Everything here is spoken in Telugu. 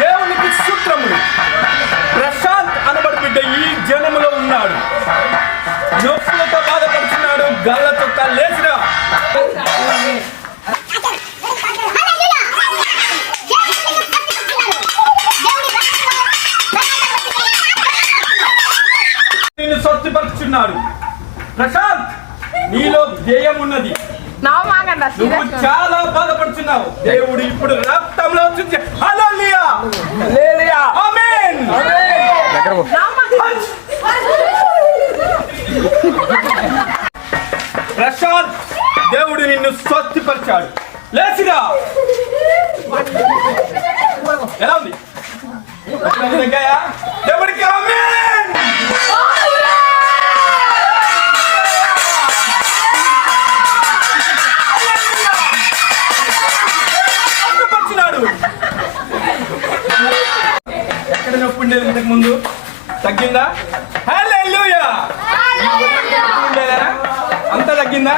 దేవునికి సూత్రములు. ప్రశాంత్ అనబడి బిడ్డ ఈ జనములో ఉన్నాడు. నొప్పులతో బాధపడుతున్నాడు. గల్ల చొక్కా లేచిరా. నిన్ను స్వస్థపరుచున్నాడు. ప్రశాంత్, నీలో ధ్యేయం ఉన్నది. నువ్వు చాలా బాధపడుతున్నావు. దేవుడు ఇప్పుడు రక్తంలో చూసి హల్లెలూయా హల్లెలూయా ఆమేన్. ప్రశాంత్, దేవుడు నిన్ను స్వస్థపరిచాడు. లేచిరా. ఎలా ఉంది దేవుడికి ఆమేన్. ఎక్కడ నొప్పి ఉండేది ఇంతకు ముందు? తగ్గిందా? హల్లెలూయా. అంతా తగ్గిందా?